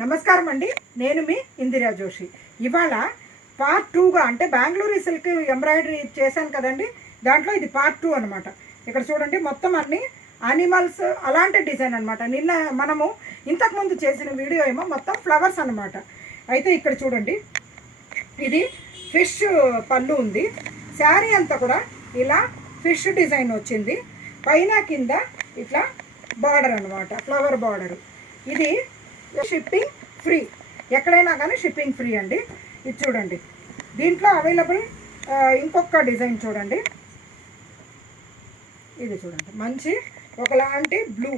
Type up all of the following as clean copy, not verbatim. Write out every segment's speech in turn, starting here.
నమస్కారం అండి, నేను మీ ఇందిరా జోషి. ఇవాళ పార్ట్ 2గా అంటే బెంగళూరు సిల్క్ ఎంబ్రాయిడరీ చేశాను కదండి, దాంట్లో ఇది పార్ట్ 2 అనమాట. ఇక్కడ చూడండి, మొత్తం అన్ని యానిమల్స్ అలాంటి డిజైన్ అనమాట. నిన్న మనము ఇంతకుముందు చేసిన వీడియో ఏమో మొత్తం ఫ్లవర్స్ అనమాట. అయితే ఇక్కడ చూడండి, ఇది ఫిష్ పళ్ళు ఉంది. శారీ అంతా కూడా ఇలా ఫిష్ డిజైన్ వచ్చింది. పైన కింద ఇట్లా బార్డర్ అనమాట, ఫ్లవర్ బార్డర్. ఇది షిప్పింగ్ ఫ్రీ, ఎక్కడైనా కానీ షిప్పింగ్ ఫ్రీ అండి. ఇది చూడండి, దీంట్లో అవైలబుల్ ఇంకొక డిజైన్ చూడండి. ఇది చూడండి, మంచి ఒకలాంటి బ్లూ,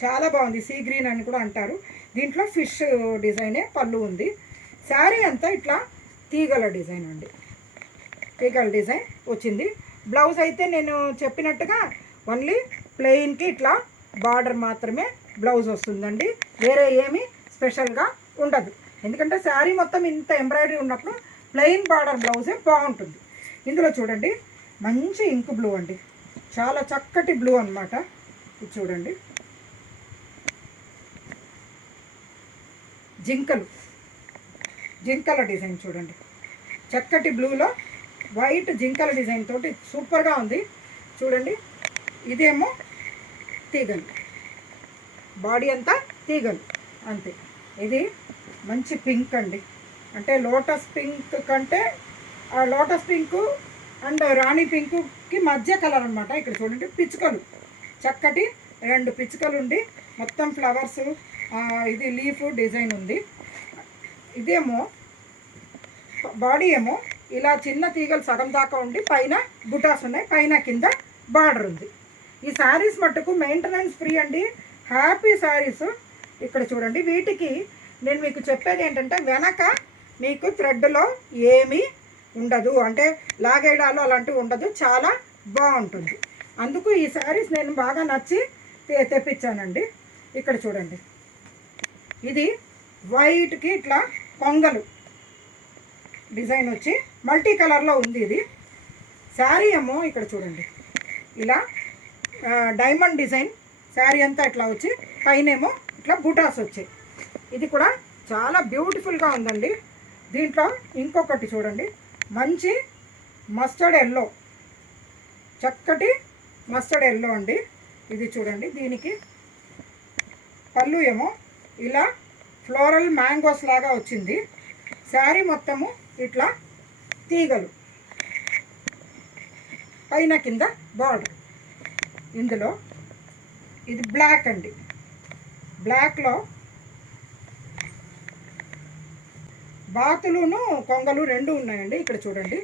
చాలా బాగుంది. సీ గ్రీన్ అని కూడా అంటారు. దీంట్లో ఫిష్ డిజైనే పళ్ళు ఉంది. శారీ అంతా ఇట్లా తీగల డిజైన్ అండి, తీగల డిజైన్ వచ్చింది. బ్లౌజ్ అయితే నేను చెప్పినట్టుగా ఓన్లీ ప్లెయిన్కి ఇట్లా బార్డర్ మాత్రమే బ్లౌజ్ వస్తుందండి, వేరే ఏమీ స్పెషల్గా ఉండదు. ఎందుకంటే శారీ మొత్తం ఇంత ఎంబ్రాయిడరీ ఉన్నప్పుడు ప్లెయిన్ బార్డర్ బ్లౌజే బాగుంటుంది. ఇందులో చూడండి, మంచి ఇంక్ బ్లూ అండి, చాలా చక్కటి బ్లూ అనమాట. ఇది చూడండి, జింకల డిజైన్ చూడండి, చక్కటి బ్లూలో వైట్ జింకల డిజైన్ తోటి సూపర్గా ఉంది చూడండి. ఇదేమో తీగలు, బాడీ అంతా తీగలు అంతే. ఇది మంచి పింక్ అండి, అంటే లోటస్ పింక్ కంటే లోటస్ పింకు అండ్ రాణి పింకుకి మధ్య కలర్ అనమాట. ఇక్కడ చూడండి, పిచ్చుకలు, చక్కటి 2 పిచ్చుకలు ఉండి మొత్తం ఫ్లవర్స్, ఇది లీఫ్ డిజైన్ ఉంది. ఇదేమో బాడీ ఏమో ఇలా చిన్న తీగలు సగం దాకా ఉండి పైన బుటాస్ ఉన్నాయి, పైన కింద బార్డర్ ఉంది. ఈ శారీస్ మట్టుకు మెయింటెనెన్స్ ఫ్రీ అండి, హ్యాపీ శారీస్. ఇక్కడ చూడండి, వీటికి నేను మీకు చెప్పేది ఏంటంటే, వెనక మీకు థ్రెడ్లో ఏమీ ఉండదు, అంటే లాగేయడాలు అలాంటివి ఉండదు, చాలా బాగుంటుంది. అందుకు ఈ శారీస్ నేను బాగా నచ్చి తెప్పించానండి. ఇక్కడ చూడండి, ఇది వైట్కి ఇట్లా కొంగలు డిజైన్ వచ్చి మల్టీ కలర్లో ఉంది. ఇది శారీ ఏమో ఇక్కడ చూడండి, ఇలా డైమండ్ డిజైన్ శారీ అంతా ఇట్లా వచ్చి పైనేమో ఇట్లా బుటాస్ వచ్చాయి. ఇది కూడా చాలా బ్యూటిఫుల్గా ఉందండి. దీంట్లో ఇంకొకటి చూడండి, మంచి మస్టర్డ్ ఎల్లో, చక్కటి మస్టర్డ్ ఎల్లో అండి. ఇది చూడండి, దీనికి పళ్ళు ఏమో ఇలా ఫ్లోరల్ మ్యాంగోస్ లాగా వచ్చింది. శారీ మొత్తము ఇట్లా తీగలు, పైన కింద బార్డర్. ఇందులో ఇది బ్లాక్ అండి, బ్లాక్లో బాతులును కొంగలు 2 ఉన్నాయండి. ఇక్కడ చూడండి,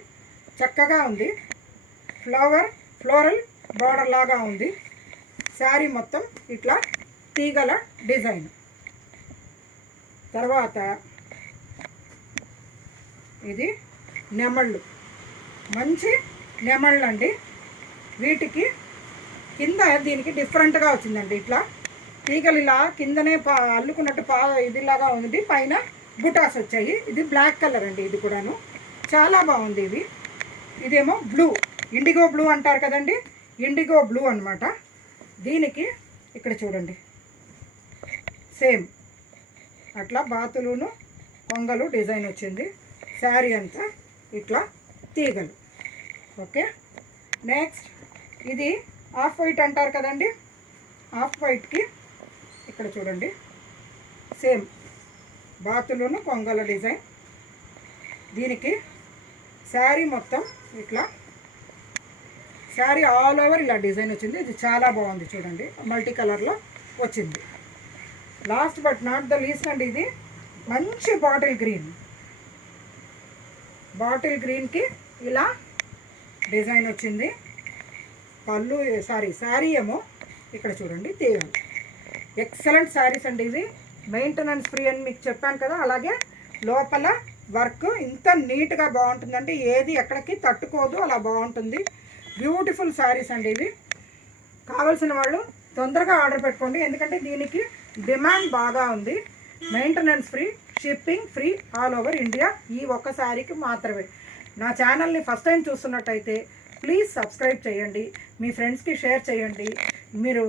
చక్కగా ఉంది, ఫ్లోరల్ బార్డర్ లాగా ఉంది. శారీ మొత్తం ఇట్లా తీగల డిజైన్. తర్వాత ఇది నెమళ్ళు, మంచి నెమళ్ళు అండి. వీటికి కింద దీనికి డిఫరెంట్గా వచ్చిందండి, ఇట్లా తీగలు ఇలా కిందనే అల్లుకున్నట్టు ఇదిలాగా ఉంది, పైన బుటాస్ వచ్చాయి. ఇది బ్లాక్ కలర్ అండి, ఇది కూడాను చాలా బాగుంది. ఇదేమో బ్లూ, ఇండిగో బ్లూ అంటారు కదండి, ఇండిగో బ్లూ అనమాట. దీనికి ఇక్కడ చూడండి, సేమ్ అట్లా బాతులును కొంగలు డిజైన్ వచ్చింది. శారీ అంతా ఇట్లా తీగలు. ఓకే, నెక్స్ట్ ఇది ఆఫ్ వైట్ అంటారు కదండి, ఆఫ్ వైట్కి ఇక్కడ చూడండి, సేమ్ బాతులను కొంగల డిజైన్. దీనికి శారీ మొత్తం ఇట్లా, శారీ ఆల్ ఓవర్ ఇలా డిజైన్ వచ్చింది. ఇది చాలా బాగుంది చూడండి, మల్టీ కలర్లో వచ్చింది. Last but not the least అండి, ఇది మంచి బాటిల్ గ్రీన్కి ఇలా డిజైన్ వచ్చింది. పళ్ళు శారీ ఏమో ఇక్కడ చూడండి తీగలు. ఎక్సలెంట్ శారీస్ అండి, ఇది మెయింటెనెన్స్ ఫ్రీ అని మీకు చెప్పాను కదా. అలాగే లోపల వర్క్ ఇంత నీట్గా బాగుంటుందండి, ఏది ఎక్కడికి తట్టుకోదు, అలా బాగుంటుంది. బ్యూటిఫుల్ శారీస్ అండి ఇవి. కావాల్సిన వాళ్ళు తొందరగా ఆర్డర్ పెట్టుకోండి, ఎందుకంటే దీనికి డిమాండ్ బాగా ఉంది. Maintenance free, shipping free all over India. ఈ ఒక్క శారీకి మాత్రమే. నా ఛానల్ని ఫస్ట్ టైం చూస్తున్నట్టయితే ప్లీజ్ సబ్స్క్రైబ్ చేయండి, మీ ఫ్రెండ్స్కి షేర్ చేయండి, మీరు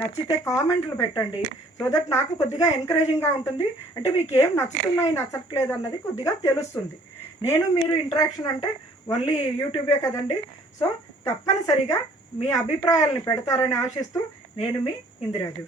నచ్చితే కామెంట్లు పెట్టండి. సో సో దట్ నాకు కొద్దిగా ఎంకరేజింగ్గా ఉంటుంది. అంటే మీకు ఏం నచ్చుతున్నాయి నచ్చట్లేదు అన్నది కొద్దిగా తెలుస్తుంది. మీరు ఇంటరాక్షన్ అంటే ఓన్లీ యూట్యూబే కదండి. సో తప్పనిసరిగా మీ అభిప్రాయాలను పెడతారని ఆశిస్తూ నేను మీ ఇందిరాజు.